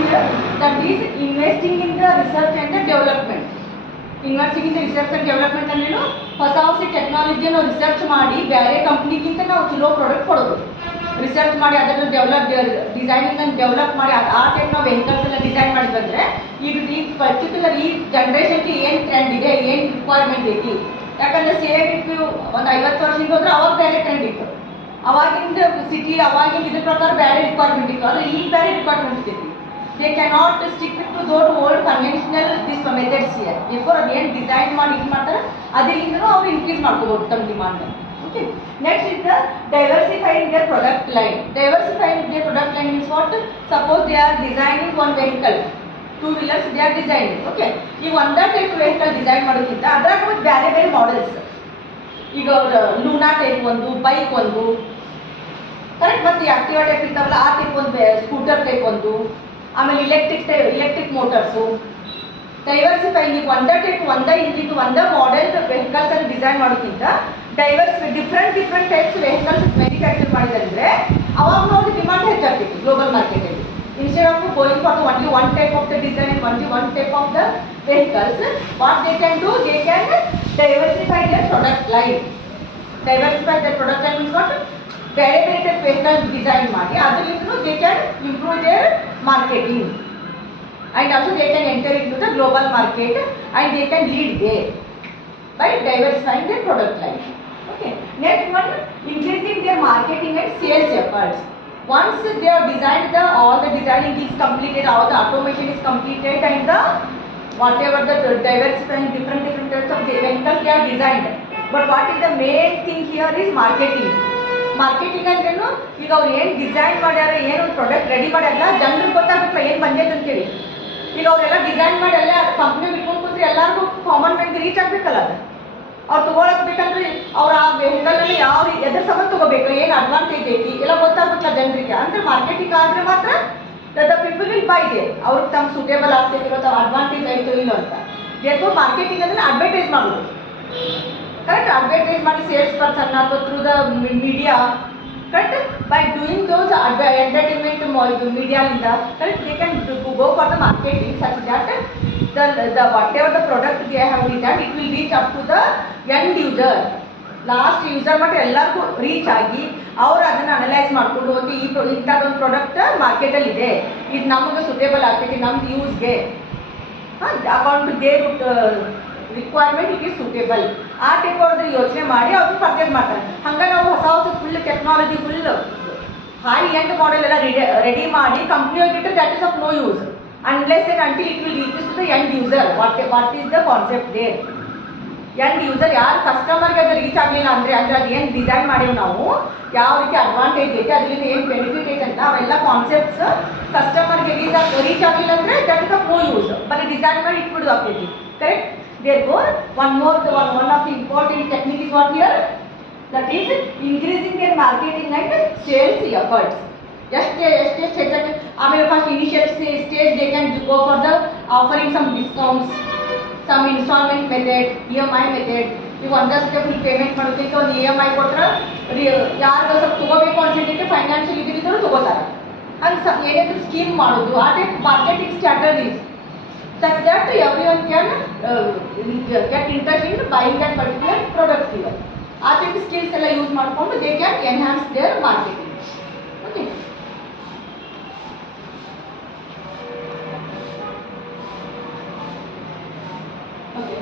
here, that is investing in the research and the development. Investing in the research and development ಅಂದ್ರೇನು ಹೊಸ ಹೊಸ ಟೆಕ್ನಾಲಜಿಯನ್ನು research ಮಾಡಿ ಬೇರೆ ಕಂಪ್ನಿಗಿಂತ ನಾವು ಚಲೋ ಪ್ರಾಡಕ್ಟ್ ಕೊಡೋದು. ರಿಸರ್ಚ್ ಮಾಡಿ ಅದನ್ನು ಡಿಸೈನಿಂಗ್ ಅನ್ನು ಡೆವಲಪ್ ಮಾಡಿ ಆ ಟೈಪ್ ನಾವು ವೆಹಿಕಲ್ಸ್ ಎಲ್ಲ ಡಿಸೈನ್ ಮಾಡಿದ್ರೆ ಈಗ ಈ ಪರ್ಟಿಕ್ಯುಲರ್ ಈ ಜನ್ರೇಷನ್ಗೆ ಏನು ಟ್ರೆಂಡ್ ಇದೆ, ಏನು ರಿಕ್ವೈರ್ಮೆಂಟ್ ಐತಿ. ಯಾಕಂದರೆ ಸೇಮ್ ಇಟ್ಟು ಒಂದು 50 ವರ್ಷದಿಂದ ಹೋದ್ರೆ ಅವಾಗ ಬೇರೆ ಟ್ರೆಂಡ್ ಇತ್ತು, ಅವಾಗಿಂದ ಸಿಟಿ ಅವಾಗಿಂದ ಇದ್ರ ಪ್ರಕಾರ ಬೇರೆ ರಿಕ್ವೈರ್ಮೆಂಟ್ ಇತ್ತು, ಆದರೆ ಈಗ ಬೇರೆ ರಿಕ್ವೈರ್ಮೆಂಟ್ ಇರ್ತೈತಿ. They cannot stick to that old conventional this methods here. Before ಅದು ಏನು ಡಿಸೈನ್ ಮಾಡಿ ಇದು ಮಾಡ್ತಾರೆ ಅದರಿಂದನೂ ಅವ್ರು ಇನ್ಕ್ರೀಸ್ ಮಾಡ್ಕೋಬೋದು ತಮ್ಮ demand. Okay. Next is the diversifying their product line. Diversifying their product line means what? Suppose they are designing one vehicle, 2 wheelers they are designing. Okay. ಈಗ ಒಂದೇ ಟೈಪ್ ವೆಹಿಕಲ್ ಡಿಸೈನ್ ಮಾಡೋಕ್ಕಿಂತ ಅದ್ರಾಗ ಮತ್ತೆ ಬೇರೆ ಬೇರೆ ಮಾಡೆಲ್ಸ್, ಈಗ ಲೂನಾ ಟೈಪ್ ಒಂದು, bike ಒಂದು, ಕರೆಕ್ಟ್, ಮತ್ತು ಆಕ್ಟಿವಾ ಟೈಪ್ ಇರ್ತಾವಲ್ಲ ಆ ಟೈಪ್ ಒಂದು, ಸ್ಕೂಟರ್ ಟೈಪ್ ಒಂದು, ಆಮೇಲೆ ಇಲೆಕ್ಟ್ರಿಕ್ ಮೋಟರ್ಸು. ಡೈವರ್ಸಿಫೈಂಗ್ ಈಗ ಒಂದೇ ಟೈಪ್ ಒಂದೇ ಇಂಜಿನ್ ಒಂದೇ ಮಾಡೆಲ್ ವೆಹಿಕಲ್ಸ್ ಅನ್ನು ಡಿಸೈನ್ ಮಾಡೋಕ್ಕಿಂತ ಡಿಫ್ರೆಂಟ್ ಟೈಪ್ಸ್ ವೆಹಿಕಲ್ಸ್ ಮ್ಯಾನುಫ್ಯಾಕ್ಚರ್ ಮಾಡಿದ್ರೆ ಅವಾಗ ನೋಡಿ ಡಿಮಾಂಡ್ ಹೆಚ್ಚಾಗ್ತೈತಿ ಗ್ಲೋಬಲ್ ಮಾರ್ಕೆಟಲ್ಲಿ. Instead of going for only one type of the design, only one type of the vehicles, what they can do, they can diversify their product line. Diversify their product line means what? ಬೇರೆ ಬೇರೆ type vehicle design ಮಾಡಿ ಅದರಿಂದ they can improve their marketing and also they can enter into the global market and they can lead there by diversifying their product line. Okay. Next one, increasing their marketing and sales efforts. Once they have designed all the designing is completed, all the automation is completed, and the whatever the diversifying different types of vehicles they have designed. But what is the main thing here is marketing. Marketing ಅಂದ್ರೇನು, ಈಗ ಅವ್ರು ಏನು design ಮಾಡ್ಯಾರ, ಏನು product ready ಮಾಡ್ಯಾರಲ್ಲ ಜನರಿಗೆ ಗೊತ್ತಾಗಬೇಕಲ್ಲ ಏನು ಬಂದೈತೆ ಅಂತೇಳಿ. ಈಗ ಅವರೆಲ್ಲ ಡಿಸೈನ್ ಮಾಡಿ ಎಲ್ಲ ಕಂಪ್ನಿ ಇಟ್ಕೊಂಡು ಕೂತ್ರೆ ಎಲ್ಲರಿಗೂ ಕಾಮನ್ ಮ್ಯಾನ್ಗೆ ರೀಚ್ ಆಗಬೇಕಲ್ಲ. ಅದು ಅವ್ರು ತೊಗೊಳಕ್ಬೇಕಂದ್ರೆ ಅವ್ರು ಆ ವೆಹಿಕಲಲ್ಲಿ ಯಾವ ಎದ್ರ ಸಂಬಂಧ ತೊಗೋಬೇಕು, ಏನು ಅಡ್ವಾಂಟೇಜ್ ಐತಿ ಎಲ್ಲ ಗೊತ್ತಾಗಬೇಕಲ್ಲ ಜನರಿಗೆ. ಅಂದರೆ ಮಾರ್ಕೆಟಿಂಗ್ ಆದರೆ ಮಾತ್ರ the people will buy they, ಅವ್ರಿಗೆ ತಮ್ಮ ಸೂಟೇಬಲ್ ಆಗ್ತೈತಿ ಅಥವಾ ಅಡ್ವಾಂಟೇಜ್ ಆಯಿತು ಇಲ್ಲ ಅಂತ. ದೇರ್ಫೋರ್ ಮಾರ್ಕೆಟಿಂಗ್ ಅಂದರೆ ಅಡ್ವರ್ಟೈಸ್ ಮಾಡೋದು, ಕರೆಕ್ಟ್, ಅಡ್ವರ್ಟೈಸ್ ಮಾಡಿ ಸೇಲ್ಸ್ ಪರ್ಸನ್ ಅಥವಾ through the media, correct, by doing those entertainment ಮೀಡಿಯಾದಿಂದ, correct, they can go for the marketing such that the whatever the product they have designed, it will reach up to the end user, last user but ಎಲ್ಲರಿಗೂ reach ಆಗಿ ಅವ್ರು ಅದನ್ನು analyse ಮಾಡಿಕೊಂಡು ಹೋಗಿ ಇಂಥದ್ದೊಂದು product ಮಾರ್ಕೆಟಲ್ಲಿ ಇದೆ, ಇದು ನಮಗೆ ಸುಟೇಬಲ್ ಆಗ್ತೈತಿ ನಮ್ದು ಯೂಸ್ಗೆ, account their requirement it is suitable, ಆ ಟೈಪ್ ಅವ್ರದ್ದು ಯೋಚನೆ ಮಾಡಿ ಅವ್ರು ಪರ್ಚೇಸ್ ಮಾಡ್ತಾರೆ. ಹಂಗೆ ನಾವು ಹೊಸ full technology full high end model ಎಲ್ಲ ರೆಡಿ ಮಾಡಿ ಕಂಪ್ನಿಯೋಗಿಟ್ಟು that is of no use unless and until it will reach to the end user. What is the concept there? End user ಯಾರು ಕಸ್ಟಮರ್ಗೆ ಅದು ರೀಚ್ ಆಗಲಿಲ್ಲ ಅಂದರೆ ಅದು ಏನು ಡಿಸೈನ್ ಮಾಡೀವಿ ನಾವು, ಯಾವ ರೀತಿ ಅಡ್ವಾಂಟೇಜ್ ಐತೆ, ಅದರಿಂದ ಏನು ಬೆನಿಫಿಟ್ ಐತೆ ಅಂತ ಅವೆಲ್ಲ ಕಾನ್ಸೆಪ್ಟ್ಸ್ ಕಸ್ಟಮರ್ಗೆ ರೀಚ್ ಆಗಲಿಲ್ಲ ಅಂದರೆ that is of no use, ಬರೀ ಡಿಸೈನ್ ಮಾಡಿ ಇಟ್ಬಿಡೋದು ಆಗ್ತೈತಿ. Correct. Therefore one of the important technique is what here, that is increasing their marketing and sales efforts. ಎಷ್ಟು ಹೆಚ್ಚಾಗಿ ಆಮೇಲೆ first initial stage they can go for the offering some discounts, some instalment method, EMI method. ಈಗ ಒಂದೇ ಸತಿ full payment ಮಾಡೋದಕ್ಕೆ ಒಂದು EMI ಕೊಟ್ಟರೆ ಯಾರು ಸ್ವಲ್ಪ ತೊಗೋಬೇಕು ಅನ್ಸಿದ್ದಕ್ಕೆ ಫೈನಾನ್ಷಿಯಲ್ ಇದ್ದಿದ್ರು ತೊಗೋತಾರೆ. ಹಂಗೆ ಸ್ವಲ್ಪ ಏನಾದರೂ ಸ್ಕೀಮ್ ಮಾಡೋದು, ಆ type marketing strategies such that every one can get interest in buying that particular product. ಈಗ ಆ ಟೈಪ್ ಸ್ಕಿಲ್ಸ್ ಎಲ್ಲ ಯೂಸ್ ಮಾಡಿಕೊಂಡು they can enhance their marketing. Okay.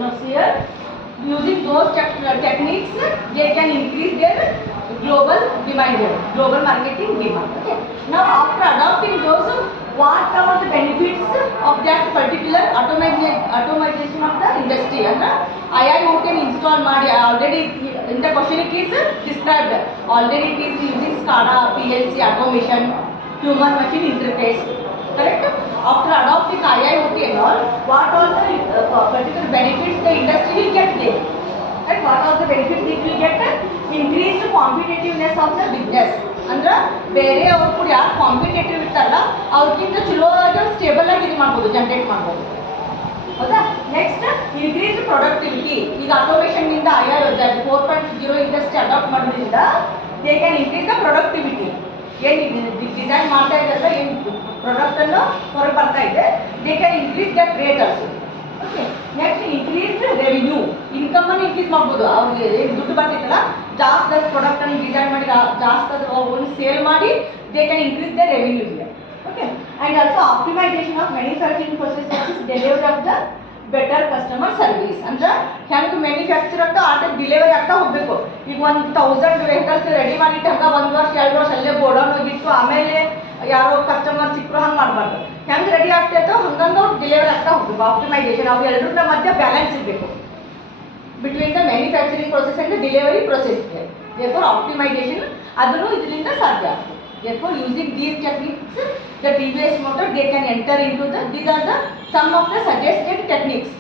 Now here, using those techniques, they can increase their global demand, global marketing demand. Okay. Now after adopting those, what are the benefits of that particular automation of the industry? And IIoT install ಮಾಡಿ already in the question it is described. Already it is using SCADA, PLC automation, human machine interface. Correct? After adopting IIoT and all, what are the particular benefits the industry will get there? And what are the benefits it will get? Increased competitiveness of the business. ಅಂದ್ರೆ ಬೇರೆ ಅವ್ರು ಕೂಡ ಯಾರು competitive ಇರ್ತಾರಲ್ಲ ಅವ್ರಿಗಿಂತ ಚಲೋ ಆಗಿ stable ಆಗಿ ಇದು ಮಾಡ್ಬೋದು, ಜನರೇಟ್ ಮಾಡ್ಬೋದು. ಹೌದಾ? Next increase productivity. ಈಗ ಆಟೋಮೇಷನ್ನಿಂದ IIoT 4.0 ಇಂಡಸ್ಟ್ರಿ ಅಡಾಪ್ಟ್ ಮಾಡೋದ್ರಿಂದ they can increase the productivity. ಏನು ಡಿಸೈನ್ ಮಾಡ್ತಾ ಇದ್ದಾರಲ್ಲ, ಏನು ಪ್ರಾಡಕ್ಟನ್ನು ಹೊರಗೆ ಬರ್ತಾ ಇದೆ, they can increase that rate also. Okay, next increase revenue, ಇನ್ಕಮನ್ನು ಇನ್ಕ್ರೀಸ್ ಮಾಡ್ಬೋದು. ಅವ್ರಿಗೆ ಏನು ದುಡ್ಡು ಬರ್ತಿತ್ತಲ್ಲ, ಜಾಸ್ತಿ ಪ್ರಾಡಕ್ಟನ್ನು ಡಿಸೈನ್ ಮಾಡಿ ಜಾಸ್ತಿ ಒಂದು ಸೇಲ್ ಮಾಡಿ they can increase the revenue ಇದೆ. Okay, and also optimisation of manufacturing process delivery of the better customer service. ಅಂದ್ರೆ ಹೆಂಗೆ ಮ್ಯಾನುಫ್ಯಾಕ್ಚರ್ ಆಗ್ತಾ ಆ ಟೈಪ್ ಡೆಲಿವರಿ ಆಗ್ತಾ ಹೋಗಬೇಕು. ಈಗ 1000 ವೆಹಿಕಲ್ಸ್ ರೆಡಿ ಮಾಡಿಟ್ಟು ಹಂಗೆ 1 ವರ್ಷ 2 ವರ್ಷ ಅಲ್ಲೇ ಗೋಡೌನ್ ಹೋಗಿತ್ತು, ಆಮೇಲೆ ಯಾರೋ ಕಸ್ಟಮರ್ ಸಿಕ್ಕರು ಹಂಗೆ ಮಾಡಬಾರ್ದು. ಹೆಂಗೆ ರೆಡಿ ಆಗ್ತಾಯಿತ್ತು ಹಂಗಂಗೆ ಅವ್ರು ಡೆಲಿವರಿ ಆಗ್ತಾ ಹೋಗ್ಬೇಕು. ಆಪ್ಟಿಮೈಸೇಷನ್ ಅವ್ರು ಎರಡರ ಮಧ್ಯೆ ಬ್ಯಾಲೆನ್ಸ್ ಇರಬೇಕು between the manufacturing process and delivery ಪ್ರೊಸೆಸ್ಗೆ. therefore ಆಪ್ಟಿಮೈಸೇಷನ್ ಅದನ್ನು ಇದರಿಂದ ಸಾಧ್ಯ. therefore using these techniques the TVS Motor they can enter into the, these are the some of the suggested techniques.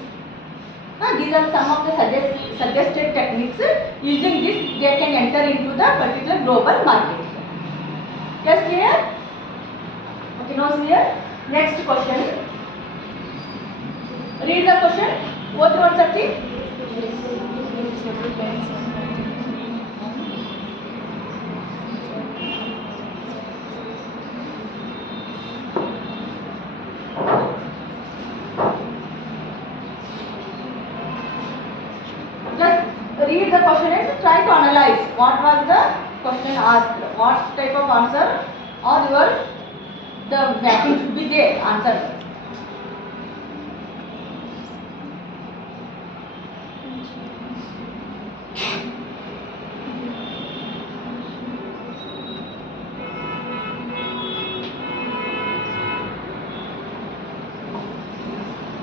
These are some of the suggested techniques. Using this they can enter into the particular global market. Yes, clear? Okay, now clear. Next question. Read the question. What one Sati? Read the question and try to analyze what was the question asked, what type of answer or your the matching should be there answer.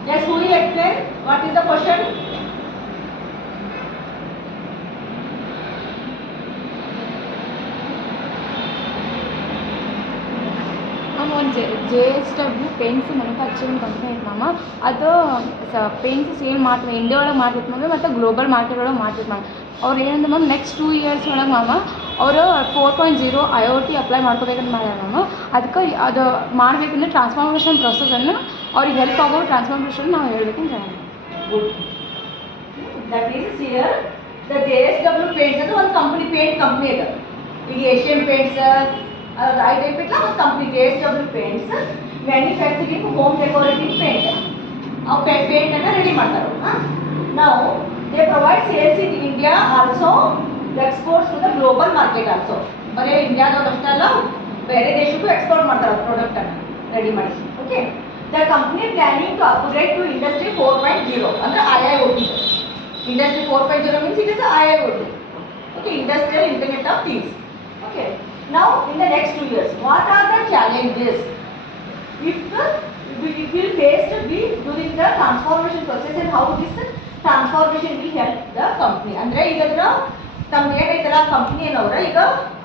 Yes, who will explain what is the question? ಒಂದು JSW paints manufacturing company ಐತೆ ma'am. ಅದು paints sale ಮಾಡ್ತಾರೆ, India ಒಳಗೆ market ಮಾಡಿ ಮತ್ತು global market ಒಳಗೆ market ಮಾಡಿ. ಅವ್ರು ಏನಂದ್ರೆ ಮ್ಯಾಮ್ ನೆಕ್ಸ್ಟ್ 2 years ಒಳಗೆ ಮ್ಯಾಮ ಅವರು 4.0 IoT ಅಪ್ಲೈ ಮಾಡ್ಕೋಬೇಕಂತ ಮಾಡ್ಯಾರ ಮ್ಯಾಮ್. ಅದಕ್ಕೆ ಅದು ಮಾಡಬೇಕಂದ್ರೆ ಟ್ರಾನ್ಸ್ಫಾರ್ಮೇಷನ್ ಪ್ರೊಸೆಸನ್ನು ಅವ್ರಿಗೆ ಹೆಲ್ಪ್ ಆಗೋ ಟ್ರಾನ್ಸ್ಫಾರ್ಮೇಷನ್ ನಾವು ಹೇಳ್ಬೇಕಂತ ಹೇಳಿ. Good. That is here the JSW paints ಅಂದ್ರೆ ಒಂದು ಕಂಪನಿ ಪೇಂಟ್ ಕಂಪ್ನಿ ಇದೆ. ಈಗ ಏಷ್ಯನ್ ಪೇಂಟ್ಸ್ ಐ ಟೈಪ್ ಇಟ್ಲ ಒಂದು company JSW paints manufacturing home decorative paint. ಅವು ಪೇಂಟನ್ನು ರೆಡಿ ಮಾಡ್ತಾರೆ. ನಾವು they provide sales in India also exports to the global market also. ಬರೀ ಇಂಡಿಯಾದಾಗ ಅಷ್ಟೇ ಅಲ್ಲ, ಬೇರೆ ದೇಶಕ್ಕೂ ಎಕ್ಸ್ಪೋರ್ಟ್ ಮಾಡ್ತಾರೆ ಪ್ರಾಡಕ್ಟನ್ನು ರೆಡಿ ಮಾಡಿ. Okay, the company planning to upgrade to industry 4.0 ಅಂದರೆ IIoT. Industry 4.0 means it is IIoT. Okay, industrial internet of things. Okay, now in the next 2 years what are the challenges if it will face to be during the transformation process and how this transformation will help the company. ಅಂದರೆ ಈಗ ತಮ್ದು ಏನೈತಲ್ಲ company ಏನವ್ರ ಈಗ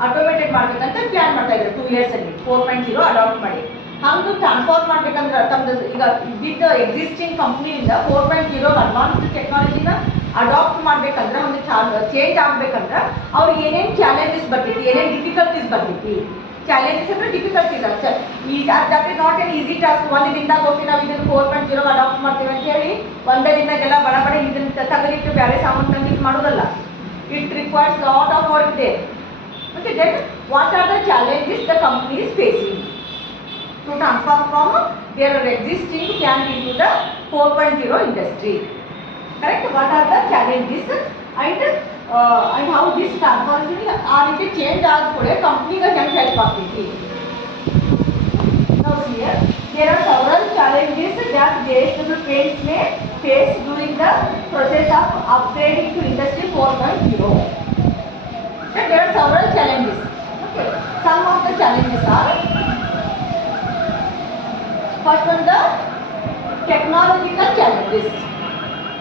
automated ಮಾಡ್ಬೇಕಂತ plan ಮಾಡ್ತಾ ಇದ್ದಾರೆ 2 years ಅಲ್ಲಿ 4.0 adapt ಮಾಡಿ. ಹಂಗೆ ಟ್ರಾನ್ಸ್ಫಾರ್ಮ್ ಮಾಡ್ಬೇಕಂದ್ರೆ ತಮ್ಮದು ಈಗ ವಿತ್ ಎಕ್ಸಿಸ್ಟಿಂಗ್ ಕಂಪ್ನಿಯಿಂದ 4.0 ಅಡ್ವಾನ್ಸ್ಡ್ ಟೆಕ್ನಾಲಜಿನ ಅಡಾಪ್ಟ್ ಮಾಡ್ಬೇಕಂದ್ರೆ ಒಂದು ಚೇಂಜ್ ಆಗ್ಬೇಕಂದ್ರೆ ಅವ್ರಿಗೆ ಏನೇನು ಚಾಲೆಂಜಸ್ ಬರ್ತೈತಿ, ಏನೇನು ಡಿಫಿಕಲ್ಟೀಸ್ ಬರ್ತೈತಿ. ಚಾಲೆಂಜಸ್ ಅಂದರೆ ಡಿಫಿಕಲ್ಟೀಸ್ ಅಷ್ಟೇ. That is not an easy task. ಒಂದು ದಿನದಾಗ ಹೋಗಿ ನಾವು ಇದನ್ನು 4.0 ಅಡಾಪ್ಟ್ ಮಾಡ್ತೀವಿ ಅಂತ ಹೇಳಿ ಒಂದೇ ದಿನದಾಗೆಲ್ಲ ಬಡ ಇದನ್ನು ತೆಗೆದಿಟ್ಟು ಬೇರೆ ಸಾಮಾನು ತಂದಿಟ್ಟು ಮಾಡೋದಲ್ಲ. It requires lot of work there. Okay, then what are the challenges the company is facing to transform from their existing plant into the 4.0 industry. Correct? What are the challenges and how this transformation are it change ಆದ ಕೂಡ ಕಂಪ್ನಿಗೆ ಹೆಂಗೆ help ಆಗ್ತೈತಿ. Now here there are several challenges that JSW Paints may face during the process of upgrading to industry 4.0. There are several challenges. Okay, some of the challenges are: first one, the technological challenges.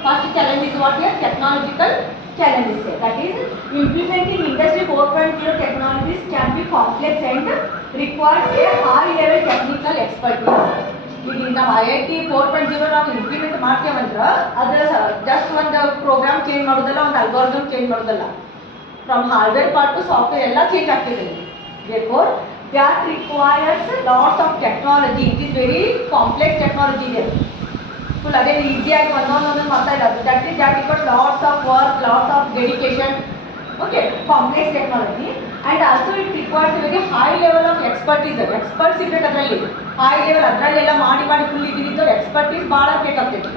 First challenge is what here? Technological challenges. That is, implementing industry 4.0 technologies can be complex and requires a high level technical expertise. ಈಗ ನಾವು IIT 4.0 ನಾವು implement ಮಾಡ್ತೇವಂದ್ರೆ ಅದು just ಒಂದು program change ಮಾಡೋದಲ್ಲ, ಒಂದು algorithm change ಮಾಡೋದಲ್ಲ. From hardware part two software ಎಲ್ಲ change ಆಗ್ತಿದೆ. therefore that requires lots of technology. It is very complex technology there. Full again easy ಆಗಿ ಒಂದೊಂದು ಮಾಡ್ತಾ ಇಲ್ಲ. that requires lots of work, lots of dedication. Okay, complex technology and also it requires very high level of expertise. Experts ಇರಬೇಕು ಅದರಲ್ಲಿ, high level ಅದರಲ್ಲೆಲ್ಲ ಮಾಡಿ full ಇದ್ದಿದ್ದು expertise ಭಾಳ ಬೇಕಾಗ್ತೈತೆ.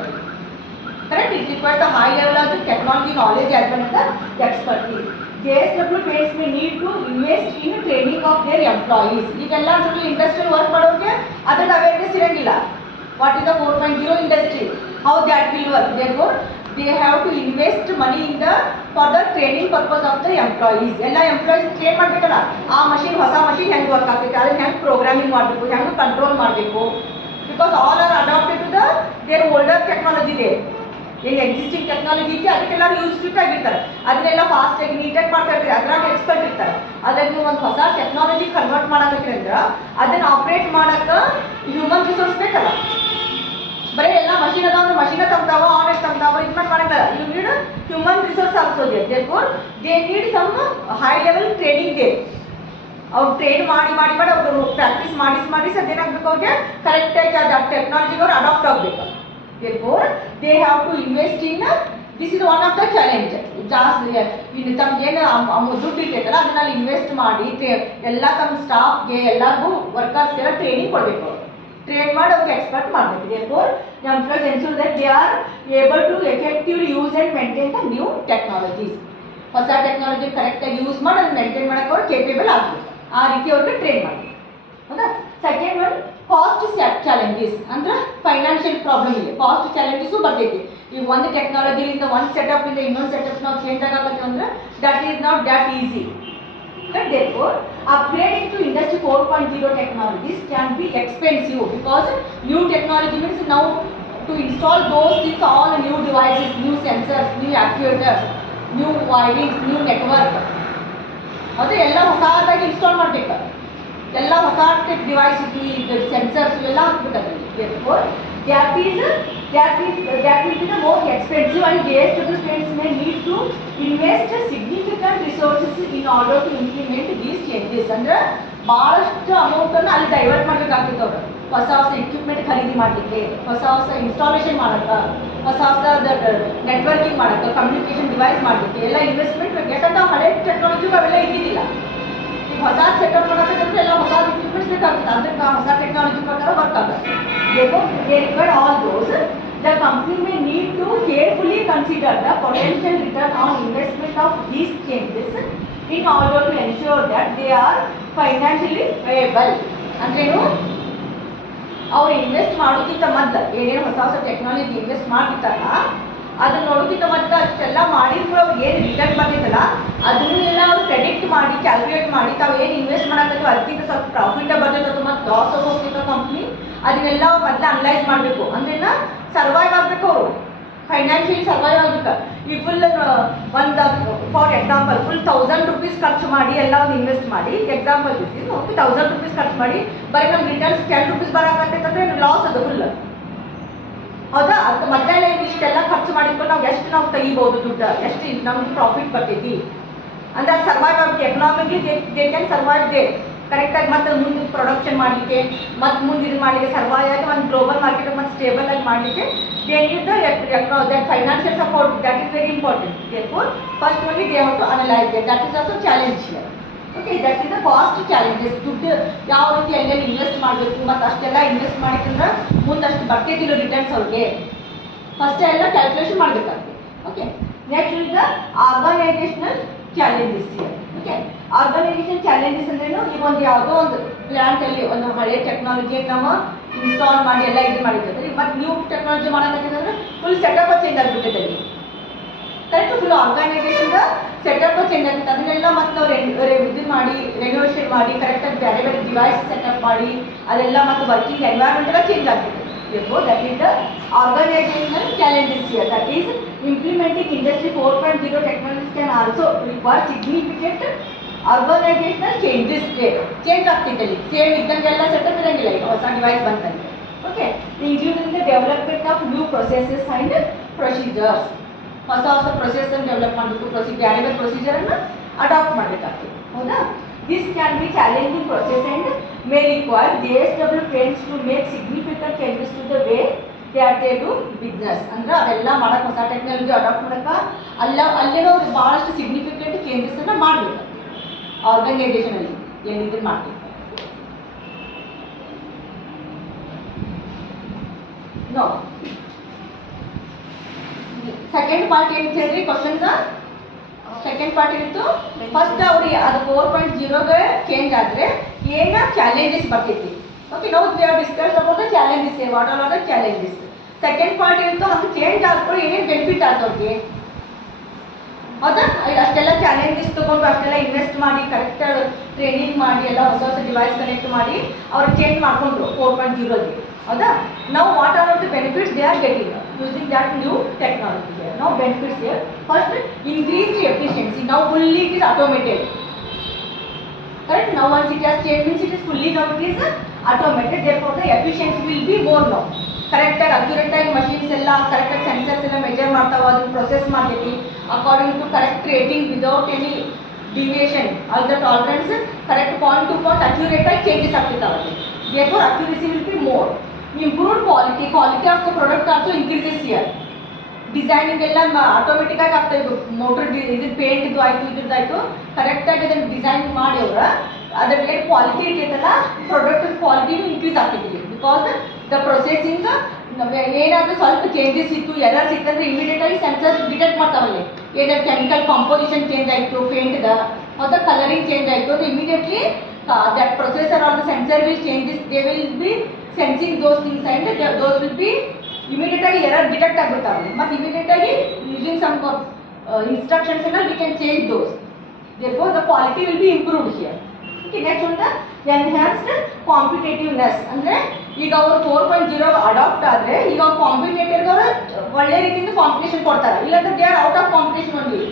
Correct, it requires a high level of technology knowledge as well as the expertise. JSW Paints may need to invest in training of their employees. ಈಗೆಲ್ಲ ಅದರಲ್ಲಿ industrial work ಮಾಡೋರಿಗೆ ಅದ್ರದ್ದು awareness ಇರೋಂಗಿಲ್ಲ. What is the 4.0 industry, how that will work. therefore they have to invest money in the for the training purpose of the employees. ಎಲ್ಲ employees train ಮಾಡಬೇಕಲ್ಲ, ಆ machine ಹೊಸ machine ಹೆಂಗೆ ವರ್ಕ್ ಆಗ್ತೈತೆ, ಅದನ್ನ ಹೆಂಗೆ ಪ್ರೋಗ್ರಾಮಿಂಗ್ ಮಾಡಬೇಕು, ಹೆಂಗೆ ಕಂಟ್ರೋಲ್ ಮಾಡಬೇಕು. Because all are adapted to the their older technology. They ಏನು ಎಕ್ಸಿಸ್ಟಿಂಗ್ ಟೆಕ್ನಾಲಜಿ ಐತಿ ಅದಕ್ಕೆಲ್ಲರೂ ಯೂಸ್ ಆಗಿರ್ತಾರೆ, ಅದನ್ನೆಲ್ಲ ಫಾಸ್ಟಾಗಿ ನೀಟಾಗಿ ಮಾಡ್ತಾ ಇರ್ತಾರೆ, ಅದ್ರಾಗ ಎಕ್ಸ್ಪರ್ಟ್ ಇರ್ತಾರೆ. ಅದನ್ನು ಒಂದು ಹೊಸ ಟೆಕ್ನಾಲಜಿ ಕನ್ವರ್ಟ್ ಮಾಡಕ್ಕೆ ಅಂದ್ರೆ ಅದನ್ನು ಆಪ್ರೇಟ್ ಮಾಡೋಕ್ಕೆ ಹ್ಯೂಮನ್ ರಿಸೋರ್ಸ್ ಬೇಕಲ್ಲ. ಬರೀ ಎಲ್ಲ ಮಷೀನ್ ಅದಾವ, ಮಷೀನ ತಂದಾವ, ಆನ್ ತಂದಾವ, ಇದು ಮಾಡಲ್ಲ. You need human resource also there. therefore they need some high level training there. ಅವ್ರು ಟ್ರೈನ್ ಮಾಡಿ ಅವ್ರು ಪ್ರಾಕ್ಟೀಸ್ ಮಾಡಿಸಿ ಅದೇನಾಗಬೇಕು, ಅವ್ರಿಗೆ ಕರೆಕ್ಟಾಗಿ ಅದು ಟೆಕ್ನಾಲಜಿಗೆ ಅವ್ರು ಅಡಾಪ್ಟ್ ಆಗಬೇಕು. therefore they have to invest in this is one of the challenge. ಜಾಸ್ತಿ ಇನ್ನು ತಮ್ಗೇನು ದುಡ್ಡು ಇರ್ತೈತಲ್ಲ ಅದನ್ನಲ್ಲಿ ಇನ್ವೆಸ್ಟ್ ಮಾಡಿ ಎಲ್ಲ ತಮ್ಮ ಸ್ಟಾಫ್ಗೆ ಎಲ್ಲರಿಗೂ ವರ್ಕರ್ಸ್ಗೆಲ್ಲ ಟ್ರೈನಿಂಗ್ ಕೊಡಬೇಕು. ಟ್ರೈನ್ ಮಾಡಿ ಅವ್ರಿಗೆ ಎಕ್ಸ್ಪರ್ಟ್ ಮಾಡಬೇಕು. therefore employees ensure that they are able to effectively use and maintain the new technologies. ಹೊಸ ಟೆಕ್ನಾಲಜಿ ಕರೆಕ್ಟಾಗಿ ಯೂಸ್ ಮಾಡಿ ಅದನ್ನ ಮೇಂಟೈನ್ ಮಾಡೋಕೆ ಅವ್ರು ಕೇಪೇಬಲ್ ಆಗಬೇಕು. ಆ ರೀತಿ ಅವ್ರಿಗೆ ಟ್ರೈನ್ ಮಾಡಿ. ಹೌದಾ. ಸೆಕೆಂಡ್ ಒನ್ ಕಾಸ್ಟ್ ಚಾಲೆಂಜಸ್ ಅಂದ್ರೆ ಫೈನಾನ್ಷಿಯಲ್ ಪ್ರಾಬ್ಲಮ್ ಇದೆ, ಕಾಸ್ಟ್ ಚಾಲೆಂಜಸ್ಸು ಬರ್ತೈತಿ. ಈಗ ಒಂದು ಟೆಕ್ನಾಲಜಿಯಿಂದ ಒಂದು ಸೆಟಪ್ಪಿಂದ ಇನ್ನೊಂದು ಸೆಟಪ್ ನಾವು ಚೇಂಜ್ ಆಗತ್ತೆ ಅಂದ್ರೆ that is not that easy. therefore upgrading to industry 4.0 technologies can be expensive because new technology means now to install those things, all new devices, new sensors, new actuators, new wirings, new network, ಅದು ಎಲ್ಲ ಹೊಸದಾಗಿ install ಮಾಡಬೇಕು. ಎಲ್ಲ ಹೊಸ device sensors ಎಲ್ಲ ಹಾಕ್ಬೇಕಾಗ್ತದೆ. therefore that will be the most expensive and JSW Paints may need to invest significant resources in order to implement these changes. ಅಂದ್ರೆ ಭಾಳಷ್ಟು ಅಮೌಂಟನ್ನು ಅಲ್ಲಿ ಡೈವರ್ಟ್ ಮಾಡಬೇಕಾಗ್ತದೆ. ಅವರು ಹೊಸ ಎಕ್ವಿಪ್ಮೆಂಟ್ ಖರೀದಿ ಮಾಡಲಿಕ್ಕೆ, ಹೊಸ ಇನ್ಸ್ಟಾಲೇಷನ್ ಮಾಡೋಕ್ಕೆ, ಹೊಸ ನೆಟ್ವರ್ಕಿಂಗ್ ಮಾಡೋಕ್ಕೆ, ಕಮ್ಯುನಿಕೇಷನ್ ಡಿವೈಸ್ ಮಾಡಲಿಕ್ಕೆ ಎಲ್ಲ ಇನ್ವೆಸ್ಟ್ಮೆಂಟ್ ಬೇಕು. ಯಾಕಂದ್ರೆ ನಾವು ಹಳೆ ಟೆಕ್ನಾಲಜಿಗೂ ಅವೆಲ್ಲ ಇದ್ದಿದ್ದಿಲ್ಲ. ಈಗ ಹೊಸ ಸೆಟಪ್ ಮಾಡೋಕ್ಕಂದ್ರೆ ಎಲ್ಲ ಹೊಸ ಇಕ್ವಿಪ್ಮೆಂಟ್ಸ್ ಬೇಕಾಗುತ್ತೆ, ಅದಕ್ಕೆ ಹೊಸ ಟೆಕ್ನಾಲಜಿ ಪ್ರಕಾರ ವರ್ಕ್ ಆಗುತ್ತೆ. therefore they require all those. The company may need to carefully consider the potential return on investment of these changes in order to ensure that they are financially viable. ಅಂದ್ರೇನು, ಅವ್ರು invest ಮಾಡೋಕ್ಕಿಂತ ಮೊದಲು ಏನೇನು ಹೊಸ technology invest ಮಾಡ್ತಿರ್ತಾರಲ್ಲ ಅದನ್ನ ನೋಡೋಕ್ಕಿಂತ ಮೊದಲು ಅಷ್ಟೆಲ್ಲ ಮಾಡಿದ್ರು ಅವ್ರು ಏನು ರಿಟರ್ನ್ ಬಂದಿತ್ತಲ್ಲ ಅದನ್ನೆಲ್ಲ ಅವ್ರು ಪ್ರೆಡಿಕ್ಟ್ ಮಾಡಿ ಕ್ಯಾಲ್ಕುಲೇಟ್ ಮಾಡಿ ತಾವು ಏನು ಇನ್ವೆಸ್ಟ್ ಮಾಡಕ್ಕೆ ಅದಕ್ಕಿಂತ ಸ್ವಲ್ಪ ಪ್ರಾಫಿಟ ಬರ್ತೈತೆ ಮತ್ತು ಲಾಸ್ ಹೋಗ್ತಿದ್ದ ಕಂಪ್ನಿ ಅದನ್ನೆಲ್ಲ ಮೊದಲು ಅನಲೈಸ್ ಮಾಡಬೇಕು. ಅಂದ್ರೇನ ಸರ್ವೈವ್ ಆಗಬೇಕು, ಅವರು ಫೈನಾನ್ಷಿಯಲಿ ಸರ್ವೈವ್ ಆಗಬೇಕು. ಈ ಫುಲ್ ಒಂದು ಫಾರ್ ಎಕ್ಸಾಂಪಲ್ ಫುಲ್ 1000 ರೂಪೀಸ್ ಖರ್ಚು ಮಾಡಿ ಎಲ್ಲ ಒಂದು ಇನ್ವೆಸ್ಟ್ ಮಾಡಿ, ಎಕ್ಸಾಂಪಲ್ ಇರ್ತೀವಿ ಓಕೆ 1000 ರೂಪೀಸ್ ಖರ್ಚು ಮಾಡಿ ಬರೀ ನಮ್ಗೆ ರಿಟರ್ನ್ಸ್ 10 ರೂಪೀಸ್ ಬರೋಕತ್ತೈತಂದ್ರೆ ಲಾಸ್ ಅದು ಫುಲ್. ಹೌದಾ. ಅದು ಮೊದಲೇ ಇಷ್ಟೆಲ್ಲ ಖರ್ಚು ಮಾಡಿಕೊಂಡು ನಾವು ತೆಗಿಬೋದು ದುಡ್ಡು, ಎಷ್ಟು ನಮ್ಗೆ ಪ್ರಾಫಿಟ್ ಬರ್ತೈತಿ ಅಂದರೆ ಅದು ಸರ್ವೈವ್ ಆಗುತ್ತೆ. Economically they can survive they ಕರೆಕ್ಟಾಗಿ ಮತ್ತು ಮುಂದೆ ಪ್ರೊಡಕ್ಷನ್ ಮಾಡಲಿಕ್ಕೆ ಮತ್ತು ಮುಂದೆ ಇದು ಮಾಡಲಿಕ್ಕೆ ಸರ್ವೈವ್ ಆಗಿ ಒಂದು ಗ್ಲೋಬಲ್ ಮಾರ್ಕೆಟ್ ಮತ್ತು ಸ್ಟೇಬಲ್ ಆಗಿ ಮಾಡಲಿಕ್ಕೆ they need that financial support. That is very important. therefore first only they have to analyze that is also challenge here. Okay, that is the cost challenges. ದುಡ್ಡು ಯಾವ ರೀತಿ ಎಲ್ಲೆಲ್ಲಿ invest ಮಾಡಬೇಕು ಮತ್ತು ಅಷ್ಟೆಲ್ಲ ಇನ್ವೆಸ್ಟ್ ಮಾಡಿದ್ರೆ ಮುಂದಷ್ಟು ಬರ್ತೈತಿಲ್ಲ ರಿಟರ್ನ್ಸ್ ಅವ್ರಿಗೆ, ಫಸ್ಟ್ ಎಲ್ಲ ಕ್ಯಾಲ್ಕುಲೇಷನ್ ಮಾಡಬೇಕಾಗ್ತದೆ. Okay, next is the organisational challenges. Okay, organisation challenges ಅಂದ್ರೇನು, ಈಗ ಒಂದು ಯಾವುದೋ ಒಂದು ಪ್ಲ್ಯಾಂಟಲ್ಲಿ ಒಂದು ಹಳೆ ಟೆಕ್ನಾಲಜಿ ನಾವು ಇನ್ಸ್ಟಾಲ್ ಮಾಡಿ ಎಲ್ಲ ಇದು ಮಾಡಿರ್ತದೆ, ಮತ್ತು ನ್ಯೂ ಟೆಕ್ನಾಲಜಿ ಮಾಡೋದಂದ್ರೆ ಫುಲ್ ಸೆಟಪ್ ಚೇಂಜ್ ಆಗಿಬಿಟ್ಟಿದೆ. Correct, full organisation setup change ಆಗುತ್ತೆ. ಅದನ್ನೆಲ್ಲ ಮತ್ತು ಅವ್ರು ಇದು ಮಾಡಿ ರೆನೋವೇಷನ್ ಮಾಡಿ ಕರೆಕ್ಟಾಗಿ ಬೇರೆ ಬೇರೆ ಡಿವೈಸ್ ಸೆಟಪ್ ಮಾಡಿ ಅದೆಲ್ಲ ಮತ್ತು ವರ್ಕಿಂಗ್ ಎನ್ವೈರನ್ಮೆಂಟ್ ಎಲ್ಲ ಚೇಂಜ್ ಆಗ್ತದೆ. therefore that is the organizational challenges here. that is implementing industry 4.0 technologies can also require significant organizational changes there. Change ಆಗ್ತೈತೆ ಅಲ್ಲಿ, ಸೇಮ್ ಇದ್ದಂಗೆಲ್ಲ ಸೆಟಪ್ ಇರೋಂಗಿಲ್ಲ, ಈಗ ಹೊಸ ಡಿವೈಸ್ ಬಂತಂಗೆ. Okay, including the development of new processes and procedures. ಹೊಸ ಪ್ರೊಸೆಸನ್ನು develop ಮಾಡಬೇಕು, ಬೇರೆ ಬೇರೆ ಪ್ರೊಸೀಜರನ್ನು ಅಡಾಪ್ಟ್ ಮಾಡಬೇಕಾಗ್ತದೆ. ಹೌದಾ. This can be challenging process and may require JSW Paints to make significant changes to the way they do business. ಅಂದ್ರೆ ಅವೆಲ್ಲ ಮಾಡೋಕೆ ಹೊಸ ಟೆಕ್ನಾಲಜಿ ಅಡಾಪ್ಟ್ ಮಾಡೋಕೆ ಅಲ್ಲೇನೋ ಭಾಳಷ್ಟು ಸಿಗ್ನಿಫಿಕೆಂಟ್ ಚೇಂಜಸನ್ನು ಮಾಡಬೇಕು. ಆರ್ಗನೈಸೇಷನಲ್ಲಿ ಎಲ್ಲಿದ್ರೆ ಮಾಡ್ತಿರ್ತಾರೆ. ನೋ ಸೆಕೆಂಡ್ ಪಾರ್ಟ್ ಏನಿತ್ತು ಹೇಳ್ರಿ ಕ್ವಶನ್ಸ್. ಸೆಕೆಂಡ್ ಪಾರ್ಟ್ ಏನಿತ್ತು, ಫಸ್ಟ್ ಅವ್ರಿಗೆ ಅದು 4.0ಗೆ ಚೇಂಜ್ ಆದರೆ ಏನ ಚಾಲೆಂಜಸ್ ಬರ್ತೈತಿ. ಓಕೆ, ನಾವು we are discuss about the challenges, what are the challenges. Second part ಏನಿತ್ತು, ಅದು ಚೇಂಜ್ ಆದ್ಕೊಂಡು ಏನೇನು ಬೆನಿಫಿಟ್ ಆಗ್ತವ್ರಿಗೆ, ಹೌದಾ? ಅಷ್ಟೆಲ್ಲ ಚಾಲೆಂಜಸ್ ತೊಗೊಂಡು ಅಷ್ಟೆಲ್ಲ ಇನ್ವೆಸ್ಟ್ ಮಾಡಿ ಕರೆಕ್ಟ್ ಟ್ರೈನಿಂಗ್ ಮಾಡಿ ಎಲ್ಲ ಹೊಸ ಹೊಸ ಡಿವೈಸ್ ಕನೆಕ್ಟ್ ಮಾಡಿ ಅವ್ರಿಗೆ ಚೇಂಜ್ ಮಾಡಿಕೊಂಡ್ರು 4.0ಗೆ, ಹೌದಾ? ನಾವು what are the benefits they are getting using that new technology. ನಾವು benefits here first increase the efficiency. Now fully it is automated. Correct? Now once it has changed means it is fully now it is automated. Therefore the efficiency will be more now. Correct ಆಗಿ accurate ಆಗಿ machines ಎಲ್ಲ correct ಆಗಿ sensors ಎಲ್ಲ measure ಮಾಡ್ತಾವ, ಅದನ್ನ process ಮಾಡ್ತೈತಿ according to correct rating without any deviation. All the tolerance correct point to point accurate ಆಗಿ changes ಆಗ್ತಿದ್ದಾವೆ. Therefore accuracy will be more. Improved quality of the product also increases here. Designing ಎಲ್ಲ automatic ಆಗಿ ಆಗ್ತಾ ಇದ್ದು, motor ಇದು ಪೇಂಟ್ದು ಆಯಿತು ಇದ್ರದ್ದಾಯಿತು ಕರೆಕ್ಟಾಗಿ ಅದನ್ನು ಡಿಸೈನ್ ಮಾಡಿ ಅವ್ರ ಅದ್ರ ಏನು ಕ್ವಾಲಿಟಿ ಇರ್ತೈತಲ್ಲ ಪ್ರಾಡಕ್ಟ್ ಕ್ವಾಲಿಟಿನೂ ಇನ್ಕ್ರೀಸ್ ಆಗ್ತಿದ್ವಿ. ಬಿಕಾಸ್ ದ ಪ್ರೊಸೆಸಿಂಗ್ ಏನಾದರೂ ಸ್ವಲ್ಪ ಚೇಂಜಸ್ ಇತ್ತು, ಎರರ್ಸ್ ಇತ್ತಂದ್ರೆ ಇಮಿಡಿಯೇಟಾಗಿ ಸೆನ್ಸರ್ಸ್ ಡಿಟೆಕ್ಟ್ ಮಾಡ್ತಾವಲ್ಲಿ. ಏನಾದ್ರು ಕೆಮಿಕಲ್ ಕಾಂಪೋಸಿಷನ್ ಚೇಂಜ್ ಆಯಿತು ಪೇಂಟ್ದ, ಮತ್ತು ಕಲರಿಂಗ್ ಚೇಂಜ್ ಆಯಿತು ಅಂದರೆ immediately that processor are the sensor will changes, they will be sensing those things and those will be ಇಮಿಡಿಯೇಟಾಗಿ ಎರರ್ ಡಿಟೆಕ್ಟ್ ಆಗಿಬಿಡ್ತಾವೆ. ಮತ್ತು ಇಮಿಡಿಯೇಟಾಗಿ using some instructions we can change those. Therefore the quality will be improved here. Okay, next ಒಂದು enhanced competitiveness. ಅಂದರೆ ಈಗ ಅವರು 4.0 adapt ಆದರೆ ಈಗ ಅವ್ರು ಕಾಂಪಿಟೇಟರ್ದವರು ಒಳ್ಳೆ ರೀತಿಯಿಂದ ಕಾಂಪಿಟೇಷನ್ ಕೊಡ್ತಾರೆ, ಇಲ್ಲಾಂದ್ರೆ they are out of competition only.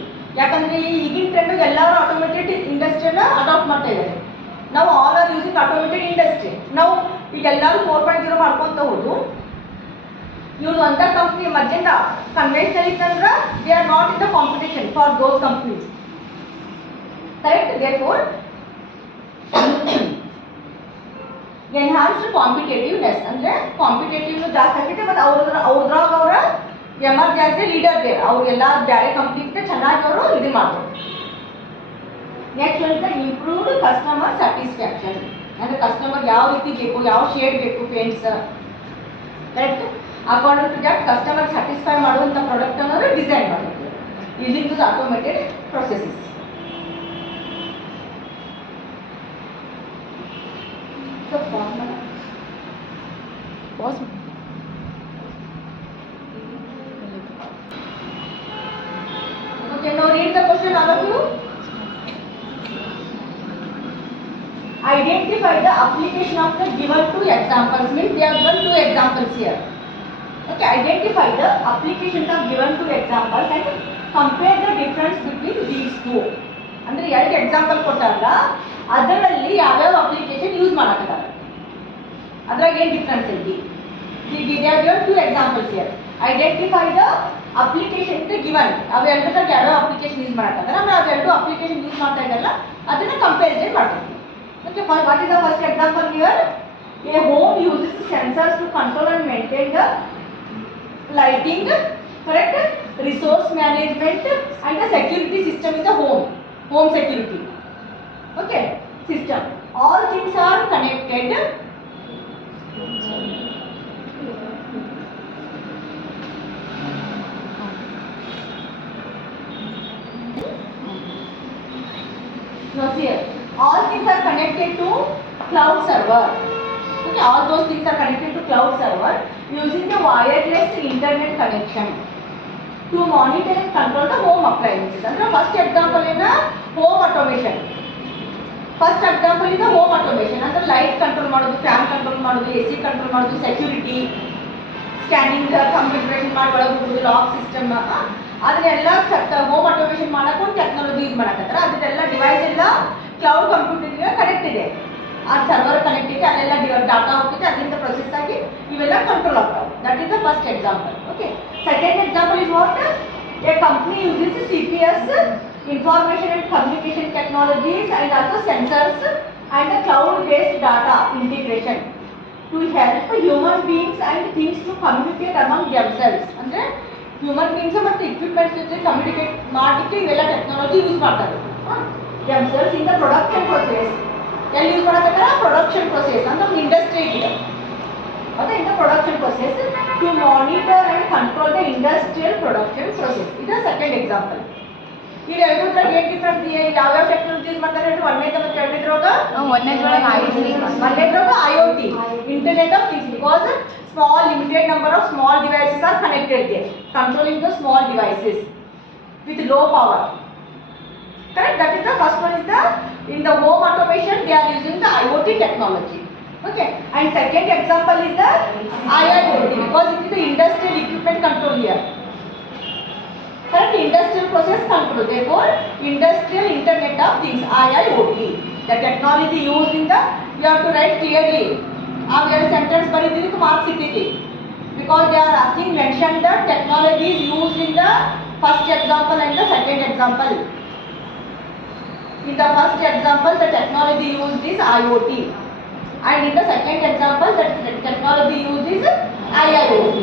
ಯಾಕಂದರೆ ಈಗಿನ ಟ್ರೆಂಡ್ ಎಲ್ಲರೂ ಆಟೋಮೇಟೆಡ್ ಇಂಡಸ್ಟ್ರಿನ ಅಡಾಪ್ಟ್ ಮಾಡ್ತಾ ಇದ್ದಾರೆ. ನಾವು all are using automated industry. ನಾವು ಈಗ ಎಲ್ಲರೂ 4.0 ಮಾಡ್ಕೊತ ಹೋದು ಇವ್ರು ಒಂದ ಕಂಪ್ನಿ ಮಧ್ಯದ ಕನ್ವೆನ್ಷನಲ್ ಇತ್ತಂದ್ರೆ they are not in the competition for those companies. Correct? Therefore enhanced competitiveness ಅಂದರೆ ಕಾಂಪಿಟೇಟಿವ್ ಜಾಸ್ತಿ ಆಗ್ತೈತೆ. ಮತ್ತು ಅವ್ರದ್ರಾಗ ಅವರ ಎಮರ್ಜೆನ್ಸಿ ಲೀಡರ್ ದೇರ್, ಅವ್ರಿಗೆಲ್ಲ ಬೇರೆ ಕಂಪ್ನಿಗಿಂತ ಚೆನ್ನಾಗಿ ಅವರು ಇದು ಮಾಡ್ತಾರೆ. ನೆಕ್ಸ್ಟ್ ಅಂತ ಇಂಪ್ರೂವ್ಡ್ ಕಸ್ಟಮರ್ ಸ್ಯಾಟಿಸ್ಫ್ಯಾಕ್ಷನ್. ಅಂದರೆ ಕಸ್ಟಮರ್ ಯಾವ ರೀತಿ ಬೇಕು, ಯಾವ ಶೇಡ್ ಬೇಕು paints, correct according to that customer satisfy ಮಾಡುವಂಥ ಪ್ರಾಡಕ್ಟ್ ಅನ್ನೋದು ಡಿಸೈನ್ ಮಾಡಬೇಕು using this automated processes. So pause okay, now read the question all of you. Identify the application of the given two examples. Means they have given two examples here. Okay, identify the applications of given two examples and compare the difference between these two. ಅಂದರೆ ಎರಡು example ಕೊಟ್ಟಾರಲ್ಲ ಅದರಲ್ಲಿ ಯಾವ್ಯಾವ application use ಮಾಡಕ್ಕಾಗಲ್ಲ, ಅದ್ರಾಗ ಏನು difference ಐತಿ. They are given two examples here. Identify the application is given. ಅವೆರಡರಾಗ ಯಾವ್ಯಾವ ಅಪ್ಲಿಕೇಶನ್ ಯೂಸ್ ಮಾಡಕ್ಕಾಗಲ್ಲ, ಆಮೇಲೆ ಅವೆರಡು ಅಪ್ಲಿಕೇಶನ್ ಯೂಸ್ ಮಾಡ್ತಾ ಇದ್ದಾರಲ್ಲ ಅದನ್ನ ಕಂಪ್ಯಾರಿಸನ್ ಮಾಡ್ತೀವಿ. Okay, what is the first example here? A home uses sensors to control and maintain the lighting, correct? Resource management and the security system in the home security. Okay, system. All things are connected. Now here, all things are connected to cloud server. Okay, all those things are connected to cloud server using the wireless internet connection to monitor and control the home appliances. Andre first example is the home automation. First example is the home automation. Andre light control ಮಾಡೋದು, fan control ಮಾಡೋದು, AC control ಮಾಡೋದು, security scanning configuration ಮಾಡಿ ಒಳಗೆ ಹೋಗೋದು, lock system ಅದನ್ನೆಲ್ಲ home automation ಮಾಡಕ್ಕೆ ಒಂದು technology use ಮಾಡಕತ್ತಾರೆ. ಅದನ್ನೆಲ್ಲ ಡಿವೈಸ್ ಎಲ್ಲ ಕ್ಲೌಡ್ ಕಂಪ್ಯೂಟಿಂಗ್ಗೆ ಕನೆಕ್ಟ್ ಇದೆ, ಆ ಸರ್ವರ್ ಕನೆಕ್ಟ್ ಇದೆ, ಅಲ್ಲೆಲ್ಲ ಡಾಟಾ ಹೋಗ್ತಿದೆ, ಅದರಿಂದ ಪ್ರೊಸೆಸ್ ಆಗಿ ಇವೆಲ್ಲ ಕಂಟ್ರೋಲ್ ಆಗ್ತಾವೆ. That is the first example. Okay, second example is what? A company uses CPS, information and communication technologies and also sensors and the cloud based data integration to help human beings and things to communicate among themselves. ಅಂದರೆ human beings ಮತ್ತು equipments ಜೊತೆ communicate ಮಾಡಲಿಕ್ಕೆ ಇವೆಲ್ಲ technology use ಮಾಡ್ತಾರೆ. themselves in the production process. ಎಲ್ಲಿ use ಮಾಡಕತ್ತಾರ production process ಅಂತ ಒಂದು ಇಂಡಸ್ಟ್ರಿ ಇದೆ ಮತ್ತೆ in the production process to monitor and control the industrial production process. ಇದು ಸೆಕೆಂಡ್ ಎಕ್ಸಾಂಪಲ್. ಇಲ್ಲಿ ಎರಡೂದ್ರಾಗ ಏನು ಡಿಫ್ರೆನ್ಸ್ ಇದೆ, ಯಾವ್ಯಾವ ಟೆಕ್ನಾಲಜಿ ಯೂಸ್ ಮಾಡ್ತಾರೆ ಹೇಳಿ? ಒಂದನೇದು ಮತ್ತು ಎರಡನೇದ್ರೊಳಗ ಒಂದನೇದ್ರೊಳಗ IoT, internet of things, because small limited number of small devices are connected there, controlling the small devices with low power. Correct? That is the first one is the in the home automation they are using the IoT technology. Okay, and second example is the IIoT, because it is the industrial equipment control here. Correct? Industrial process control, therefore industrial internet of things, IIoT. The technology used in the, you have to write clearly. Our sentence ಬರೀದಿದ್ದಕ್ಕೆ marks ಸಿಗ್ತೈತಿ, because they are asking mention the technologies used in the first example and the second example. In the first example the technology used is IoT, and in the second example the technology used is IIoT.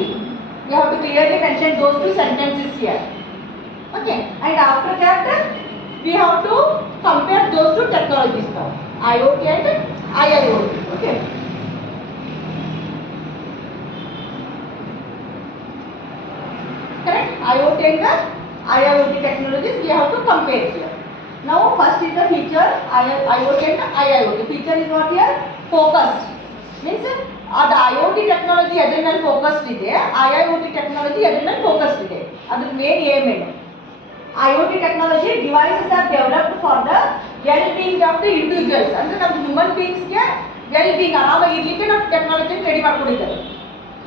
You have to clearly mention those two sentences here. Okay, and after that we have to compare those two technologies now, IoT and IIoT. Okay, correct? IoT and the IIoT technologies we have to compare here. Now first is the feature IoT and IIoT. Feature is what here? Focused. Means the IoT technology ಅದರ ಮೇಲೆ focused ಇದೆ, IIoT technology ಅದರ ಮೇಲೆ focused ಇದೆ. ಅದರ main aim ಏನು? IoT technology devices are developed for the well-being of the individuals. ಅಂದರೆ ನಮ್ಮ ಹ್ಯೂಮನ್ ಬೀಯಿಂಗ್ಸ್ಗೆ ವೆಲ್-ಬೀಯಿಂಗ್ ಆರಾಮಾಗಿ ಇರಲಿಕ್ಕೆ ನಾವು ಟೆಕ್ನಾಲಜಿ ರೆಡಿ ಮಾಡ್ಕೊಂಡಿದ್ದಾರೆ.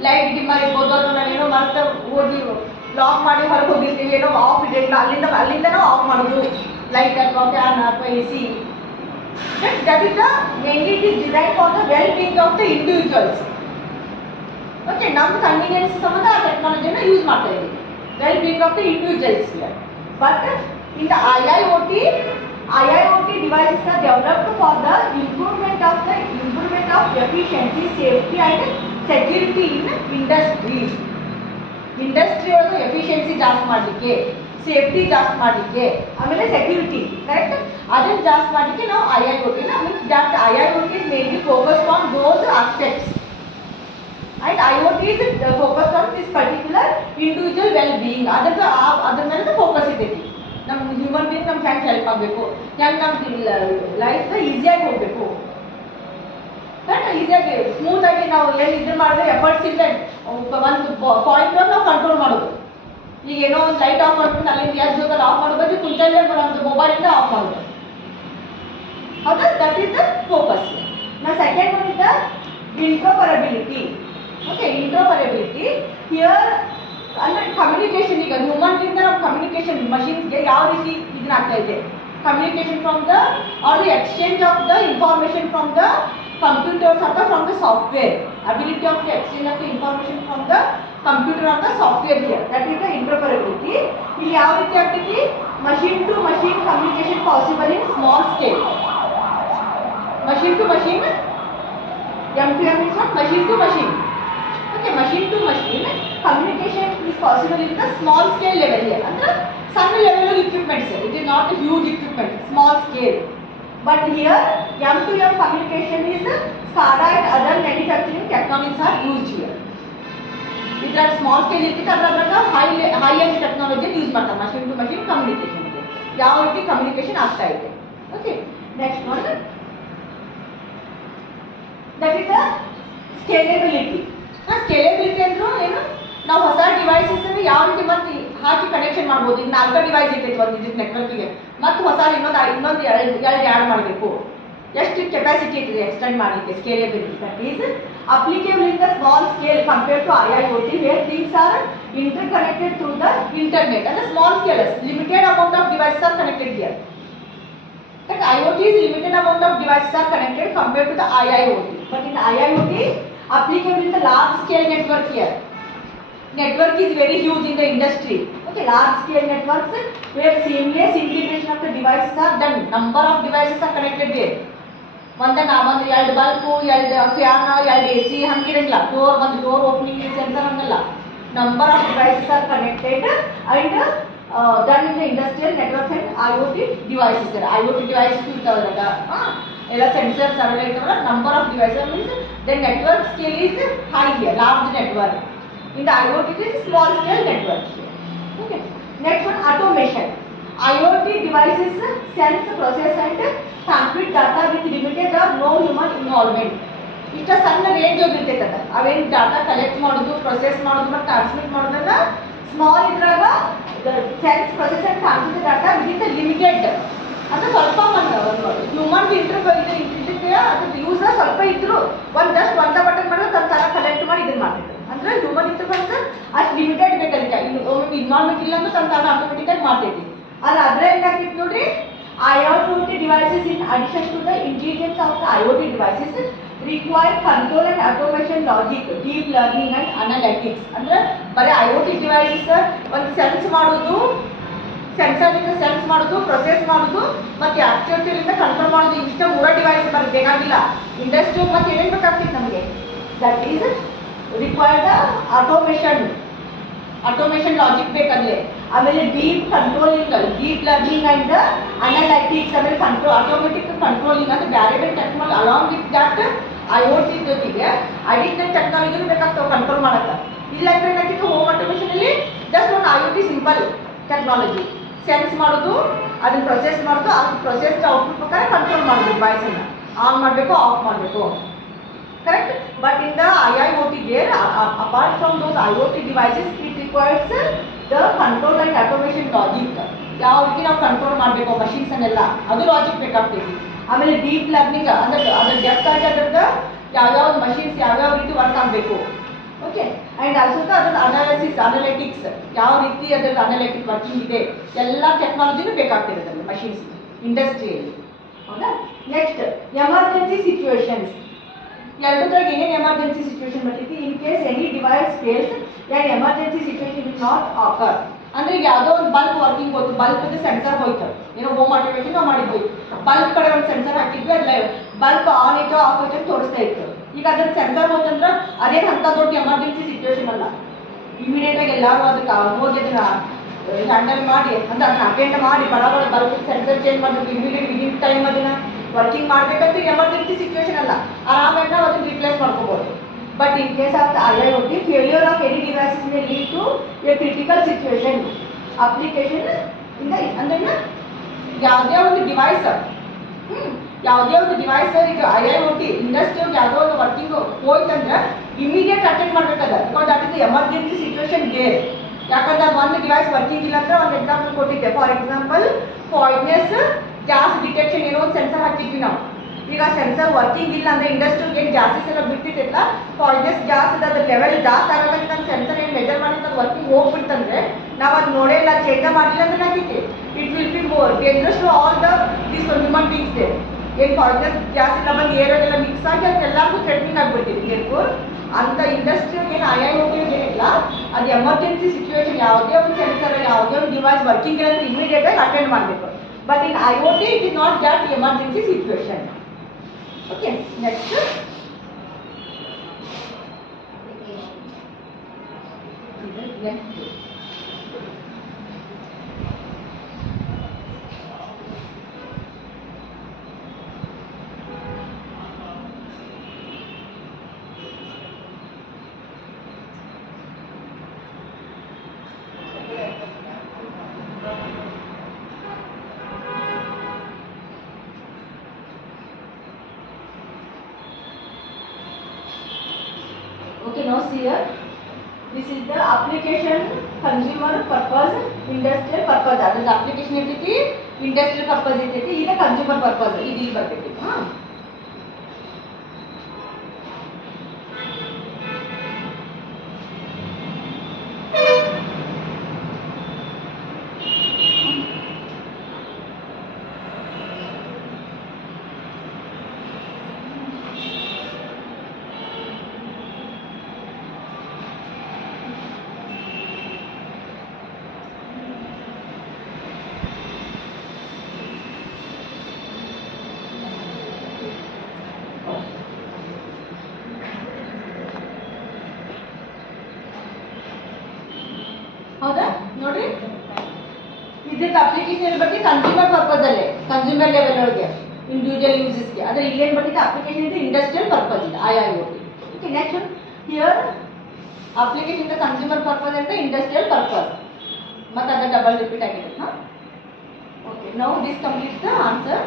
ಲೈಟ್ ಡಿಮ್ಮರ್ ಇರ್ಬೋದು, ಅಥವಾ ನಾವೇನೋ ಮರೆತ ಹೋಗಿ ಲಾಕ್ ಮಾಡಿ ಹೊರಗೆ ಹೋಗಿರ್ತೀವಿ, ಏನೋ ಆಫ್ ಇದೆ, ಅಲ್ಲಿಂದ ನಾವು ಆಫ್ ಮಾಡೋದು, ಲೈಟ್ ಅಥವಾ ಫ್ಯಾನ್ ಅಥವಾ AC. That is the mainly it is designed for the well-being of the individuals. Okay, ನಮ್ಮ ಕನ್ವೀನಿಯನ್ಸ್ ಸಂಬಂಧ ಆ ಟೆಕ್ನಾಲಜಿನ ಯೂಸ್ ಮಾಡ್ತಾ ಇದ್ದೀವಿ, well-being of the individuals here. But in the IIoT devices are developed for the improvement of efficiency, safety and security in industries. Industry ಒಳಗೆ efficiency ಜಾಸ್ತಿ ಮಾಡಲಿಕ್ಕೆ, safety ಜಾಸ್ತಿ ಮಾಡಲಿಕ್ಕೆ, ಆಮೇಲೆ ಸೆಕ್ಯೂರಿಟಿ, ಕರೆಕ್ಟ್, ಅದನ್ನು ಜಾಸ್ತಿ ಮಾಡಲಿಕ್ಕೆ ನಾವು IIoT means that IIoT is mainly focused on those aspects, and IoT is focused on this particular individual well-being. ಅದ್ರ ಮೇಲೆ ಫೋಕಸ್ ಇದೈತಿ. ನಮ್ಮ ಹ್ಯೂಮನ್ ಬೀಯಿಂಗ್ ನಮ್ಗೆ ಹೆಂಗೆ ಹೆಲ್ಪ್ ಆಗಬೇಕು, ಹೆಂಗೆ ನಮ್ಮ ಲೈಫ್ನ ಈಸಿಯಾಗಿ ಹೋಗಬೇಕು, ಕರೆಕ್ಟ್, ಈಸಿಯಾಗಿ ಸ್ಮೂತಾಗಿ ನಾವು ಏನು ಇದು ಮಾಡಿದ್ರೆ ಎಫರ್ಟ್ಸ್ ಇಲ್ಲ, ಒಂದು ಪಾಯಿಂಟ್ ನಾವು ಕಂಟ್ರೋಲ್ ಮಾಡೋದು. ಈಗ ಏನೋ ಒಂದು ಲೈಟ್ ಆಫ್ ಮಾಡ್ಕೊಂಡು ಅಲ್ಲಿಂದ ಎದ್ದು ಹೋಗೋದು ಆಫ್ ಮಾಡೋದು, ಕುಂತಲ್ಲೇ ನಮ್ಮದು ಮೊಬೈಲಿಂದ ಆಫ್ ಮಾಡೋದು. ಹೌದಾ? That is the focus. ನಾ second one is the interoperability. Okay, interoperability here ಅಂದರೆ ಕಮ್ಯುನಿಕೇಷನ್. ಈಗ ಹ್ಯೂಮನ್ಗಿಂತ ನಮ್ಮ ಕಮ್ಯುನಿಕೇಷನ್ ಮಷಿನ್ಸ್ಗೆ ಯಾವ ರೀತಿ ಇದನ್ನ ಆಗ್ತಾ ಇದೆ? Communication from the are the exchange of the information from the computers or from the software, ability of the exchange of the information from the computer or the software here, that is the interoperability. ಇಲ್ಲಿ ಯಾವ ರೀತಿ ಆಗ್ತೈತಿ? machine to machine communication possible in small scale. machine to machine, M2M is not machine to machine. Okay, machine to machine communication is possible in the small scale level here. ಅಂದ್ರೆ ಸಣ್ಣ level of equipments, it is not a huge equipment, small scale. But here M2M communication is SCADA and other manufacturing technologies are used here. ಇದರ small scale ಇರ್ತಿತ್ತು, ಅದ್ರಾಗ high end technology use ಮಾಡ್ತಾರೆ machine to machine ಕಮ್ಯುನಿಕೇಷನ್ಗೆ. ಯಾವ ರೀತಿ communication ಆಗ್ತಾ ಇದೆ? Okay, next one that is the scalability. Scalability ಅಂದ್ರೂ ಏನು? ನಾವು ಹೊಸ ಡಿವೈಸಸ್ ಯಾವ ರೀತಿ ಮತ್ತೆ ಹಾಕಿ ಕನೆಕ್ಷನ್ ಮಾಡ್ಬೋದು. ಈಗ 4 ಡಿವೈಸ್ ಇರ್ತೈತೆ ಒಂದು ಇದಕ್ಕೆ ನೆಟ್ವರ್ಕಿಗೆ, ಮತ್ತು ಹೊಸ ಇನ್ನೊಂದು ಎರಡು ಆ್ಯಡ್ ಮಾಡಬೇಕು. ಎಷ್ಟು ಕೆಪಾಸಿಟಿ ಇರ್ತದೆ ಎಕ್ಸ್ಟೆಂಡ್ ಮಾಡಲಿಕ್ಕೆ? Scalability that is applicable in the small scale compared to IIoT, where things are interconnected through the internet. And the small scale, limited amount of devices are connected here. That IoT is limited amount of devices are connected compared to the IIoT. But in IIoT, applicable in the large scale network here. Network is very huge in the industry. Okay, large scale networks where seamless integration of the devices are done. Number of devices are connected there. ಒಂದು ಎರಡು bulb, ಎರಡು fan, ಎರಡು AC ಹಂಗಿರಲ್ಲ. ಒಂದು door opening sensor ಹಂಗಲ್ಲ. Number of devices are connected and done in the industrial network and IoT devices there. IoT devices ಇರ್ತಾವಲ್ಲ ಎಲ್ಲ sensors ಅವೆಲ್ಲ ಇರ್ತಾವಲ್ಲ, number of devices means the network scale is high here, large network. In the IoT it is small scale network. Okay. Next one, automation. IoT devices sense, process and transmit data with limited or no human involvement. ಇಷ್ಟ ಸಣ್ಣ range ಹೋಗಿರ್ತೈತೆ ಅದ, ಅವೇನು data collect ಮಾಡೋದು, process ಮಾಡೋದು ಮತ್ತು transmit ಮಾಡೋದನ್ನ small ಇದ್ರಾಗ sense, process and transmit data with limited ಅಂದರೆ ಸ್ವಲ್ಪ ಹ್ಯೂಮನ್ ಇಂಟರ್ಫೇಸ್ ಅದ್ರ ಯೂಸ್ ಸ್ವಲ್ಪ ಇದ್ರು ಜಸ್ಟ್ ಒಂದ ಬಟನ್ ಮಾಡಿದ್ರೆ ತನ್ನ ತರ ಕಲೆಕ್ಟ್ ಮಾಡಿ ಇದನ್ನ ಮಾಡ್ತಿದ್ರು. ಅಂದರೆ ಹ್ಯೂಮನ್ ಇಂಟರ್ಫೇಸ್ ಅಷ್ಟು ಲಿಮಿಟೆಡ್ ಬೇಕು ಅದಕ್ಕೆ, ಇನ್ವಾಲ್ವ್ಮೆಂಟ್ ಇಲ್ಲ ಅಂದ್ರೆ ತನ್ನ ತಾನು ಆಟೋಮೆಟಿಕಾಗಿ ಮಾಡ್ತೈತಿ. ಆದರೆ ಅದ್ರಲ್ಲಿ ಏನಾಗ್ತಿತ್ತು ನೋಡ್ರಿ, IoT devices in addition to the intelligence of the IoT devices require control and automation logic, deep learning and analytics. ಅಂದರೆ ಬರೀ IoT devices ಒಂದು ಸೆನ್ಸ್ ಮಾಡೋದು, ಸೆನ್ಸರ್ನಿಂದ ಸೆನ್ಸ್ ಮಾಡೋದು, ಪ್ರೊಸೆಸ್ ಮಾಡೋದು ಮತ್ತು ಆಕ್ಚುಯೇಟರಿಂದ ಕಂಟ್ರೋಲ್ ಮಾಡೋದು, ಇಷ್ಟ ಮೂರ ಡಿವೈಸ್ ಬರೋದು ಬೇಕಾಗಿಲ್ಲ. ಇಂಡಸ್ಟ್ರಿ ಮತ್ತು ಏನೇನು ಬೇಕಾಗ್ತೈತೆ ನಮಗೆ, that is required automation logic ಬೇಕಂದ್ರೆ. ಆಮೇಲೆ deep controlling, deep learning and analytics, ಆಮೇಲೆ ಆಟೋಮೆಟಿಕ್ ಕಂಟ್ರೋಲಿಂಗ್ ಅಂದರೆ ಬೇರೆ ಬೇರೆ technology along with that IoT ಜೊತೆಗೆ ಅಡಿಷನಲ್ ಟೆಕ್ನಾಲಜಿನೂ ಬೇಕಾಗ್ತಾವೆ ಕಂಟ್ರೋಲ್ ಮಾಡೋಕ್ಕೆ. ಇಲ್ಲಾಂದ್ರೆ ಏನಾಗ್ತಿತ್ತು, ಹೋಮ್ ಆಟೋಮೇಷನಲ್ಲಿ ಜಸ್ಟ್ ಒಂದು IoT ಸಿಂಪಲ್ ಟೆಕ್ನಾಲಜಿ ಸೆನ್ಸ್ ಮಾಡೋದು, ಅದನ್ನು ಪ್ರೊಸೆಸ್ ಮಾಡೋದು, ಅದು ಪ್ರೊಸೆಸ್ ಔಟ್ಪುಟ್ ಪ್ರಕಾರ ಕಂಟ್ರೋಲ್ ಮಾಡೋದು, ಡಿವೈಸನ್ನು ಆನ್ ಮಾಡಬೇಕು, ಆಫ್ ಮಾಡಬೇಕು. Correct? But in the IIoT there, apart from those IoT devices, it requires the control and automation logic. ಯಾವ ರೀತಿ ನಾವು ಕಂಟ್ರೋಲ್ ಮಾಡಬೇಕು ಮಷಿನ್ಸ್ ಅನ್ನೆಲ್ಲ, ಅದು ಲಾಜಿಕ್ ಬೇಕಾಗ್ತೈತಿ. ಆಮೇಲೆ ಡೀಪ್ ಲರ್ನಿಂಗ್ ಅಂದರೆ ಅದ್ರ ಡೆಪ್ತ್ ಆಗಿ ಅದ್ರದ್ದು ಯಾವ್ಯಾವ ಮಷಿನ್ಸ್ ಯಾವ್ಯಾವ ರೀತಿ ವರ್ಕ್ ಆಗಬೇಕು. ಓಕೆ. ಆ್ಯಂಡ್ ಆಲ್ಸೋ ಅದ್ರದ್ದು ಅನಾಲಿಟಿಕ್ಸ್, ಯಾವ ರೀತಿ ಅದ್ರದ್ದು ಅನಾಲಿಟಿಕ್ ವರ್ಕಿಂಗ್ ಇದೆ, ಎಲ್ಲ ಟೆಕ್ನಾಲಜಿನೂ ಬೇಕಾಗ್ತಿದೆ ಅದರಲ್ಲಿ ಮಷಿನ್ಸ್ ಇಂಡಸ್ಟ್ರಿಯಲ್ಲಿ. ಹೌದಾ? Next, emergency situations. ಎರಡರಾಗ ಏನೇನು ಎಮರ್ಜೆನ್ಸಿ ಸಿಚುವೇಶನ್ ಬರ್ತೈತಿ, in case any device fails and emergency situation will not occur. ಅಂದರೆ ಈಗ ಯಾವುದೋ ಒಂದು ಬಲ್ಬ್ ವರ್ಕಿಂಗ್ ಹೋಯ್ತು, ಬಲ್ಬ್ದು ಸೆನ್ಸರ್ ಹೋಯ್ತು, ಏನೋ ಹೋಮ್ ಆಟೋಮೇಷನ್ ನಾವು ಮಾಡಿದ್ವಿ, ಬಲ್ಬ್ ಕಡೆ ಒಂದು ಸೆನ್ಸರ್ ಹಾಕಿದ್ವಿ, ಅಲ್ಲ ಬಲ್ಬ್ ಆನ್ ಆಯ್ತು ಆಫ್ ಆಯ್ತು ತೋರಿಸ್ತಾ ಇತ್ತು. ಈಗ ಅದ್ರ ಸೆನ್ಸರ್ ಹೋಯ್ತಂದ್ರೆ ಅದೇನು ಅಂತ ದೊಡ್ಡ ಎಮರ್ಜೆನ್ಸಿ ಸಿಚುವೇಶನ್ ಅಲ್ಲ, ಇಮಿಡಿಯೇಟಾಗಿ ಎಲ್ಲರೂ ಅದಕ್ಕೆ ಹೋಗಿ ಅದನ್ನ ಹ್ಯಾಂಡಲ್ ಮಾಡಿ ಅಂದ್ರೆ ಅದನ್ನ ಅಟೆಂಡ್ ಮಾಡಿ ಬಡಬಡ ಬಲ್ಬ್ ಸೆನ್ಸರ್ ಚೇಂಜ್ ಮಾಡಬೇಕು, ಇಮಿಡಿಯೇಟ್ ವಿದಿನ್ ಟೈಮ್ ಅದನ್ನ ವರ್ಕಿಂಗ್ ಮಾಡಬೇಕಂತ ಎಮರ್ಜೆನ್ಸಿ ಸಿಚುವೇಶನ್ ಅಲ್ಲ, ಆರಾಮಾಗಿ ನಾವು ಅದನ್ನು ರಿಪ್ಲೇಸ್ ಮಾಡ್ಕೋಬೋದು. But in case of IIoT, failure of any devices may lead to a critical situation application ಇಂದ. ಅಂದ್ರೆ ಯಾವುದೇ ಒಂದು ಡಿವೈಸ್ ಈಗ IIoT ಇಂಡಸ್ಟ್ರಿಯಲ್ಲಿ ಯಾವುದೋ ಒಂದು ವರ್ಕಿಂಗ್ ಹೋಯ್ತಂದ್ರೆ ಇಮಿಡಿಯೇಟ್ ಅಟೆಂಡ್ ಮಾಡ್ಬೇಕದ, because that is the emergency situation there. ಯಾಕಂದ್ರೆ ಅದು ಒಂದು ಡಿವೈಸ್ ವರ್ಕಿಂಗ್ ಇಲ್ಲ ಅಂದ್ರೆ ಒಂದು ಎಕ್ಸಾಂಪಲ್ ಕೊಟ್ಟಿದ್ದೆ. For example poisonous gas detection ಏನೋ ಒಂದು ಸೆನ್ಸರ್ ಹಾಕಿದ್ವಿ ನಾವು. ಈಗ ಸೆನ್ಸರ್ ವರ್ಕಿಂಗ್ ಇಲ್ಲ ಅಂದರೆ ಇಂಡಸ್ಟ್ರಿಗೆ ಏನು ಗ್ಯಾಸಸ್ ಎಲ್ಲ ಬಿಡ್ತಿತ್ತಲ್ಲ, ಪಾಯ್ಸನಸ್ ಗ್ಯಾಸ್ ಅದ್ರ ಲೆವೆಲ್ ಜಾಸ್ತಿ ಆಗೋದಕ್ಕೆ ನಮ್ಮ ಸೆನ್ಸರ್ ಏನು ಮೆಜರ್ ಮಾಡಿ ಅದು ವರ್ಕಿಂಗ್ ಹೋಗ್ಬಿಡ್ತಂದ್ರೆ ನಾವು ಅದು ನೋಡೇ ಇಲ್ಲ, ಚೇಂಜ್ ಮಾಡಿಲ್ಲ ಅಂದ್ರೆ ನಾಕೈತಿ it will be more dangerous to all these human beings they. ಏನು ಪಾಯ್ಸನಸ್ ಗ್ಯಾಸ್ ಇಲ್ಲ ಬಂದು ಏರಿಯಾಗೆಲ್ಲ ಮಿಕ್ಸ್ ಆಗಿ ಅದು ಎಲ್ಲರಿಗೂ ಥ್ರೆಟ್ನಿಂಗ್ ಆಗಿಬಿಡ್ತೀವಿ. ದೇರ್ಫೋರ್ ಅಂತ ಇಂಡಸ್ಟ್ರಿಯಲ್ಲಿ ಏನು IIoT ಏನಿಲ್ಲ, ಅದು ಎಮರ್ಜೆನ್ಸಿ ಸಿಚುವೇಶನ್ ಯಾವುದೇ ಒಂದು ಸೆನ್ಸರ್ ಯಾವುದೇ ಒಂದು ಡಿವೈಸ್ ವರ್ಕಿಂಗ್ ಇಲ್ಲ ಅಂದರೆ ಇಮಿಡಿಯೇಟಾಗಿ ಅಟೆಂಡ್ ಮಾಡಬೇಕು. But in IoT, it is not that emergency situation. Okay, next. Okay, now see here, this is the application consumer purpose, industrial purpose. That is application ಇರ್ತೈತಿ, industrial purpose ಇರ್ತೈತಿ, ಈಗ consumer purpose ಇದು ಇಲ್ಲಿ ಬರ್ತೈತಿ. ಹೌದಾ? ನೋಡ್ರಿ, ಇದಕ್ಕೆ ಅಪ್ಲಿಕೇಶನ್ ಬಗ್ಗೆ ಕನ್ಸ್ಯೂಮರ್ ಪರ್ಪಸ್ ಅಲ್ಲೇ ಕನ್ಸ್ಯೂಮರ್ ಲೆವೆಲ್ ಒಳಗೆ ಇಂಡಿವಿಜುವಲ್ ಯೂಸಸ್ಗೆ ಆದರೆ ಇಲ್ಲೇನು ಬರ್ತಿದೆ ಅಪ್ಲಿಕೇಶನ್ ಇದು ಇಂಡಸ್ಟ್ರಿಯಲ್ ಪರ್ಪಸ್ ಇದೆ IIoT. Okay next here application ಇಂದ ಕನ್ಸ್ಯೂಮರ್ ಪರ್ಪಸ್ ಅಂತ ಇಂಡಸ್ಟ್ರಿಯಲ್ ಪರ್ಪಸ್ ಮತ್ತು ಅದು ಡಬಲ್ ರಿಪೀಟ್ ಆಗಿದೆ ಹಾಂ. Okay now this completes the answer.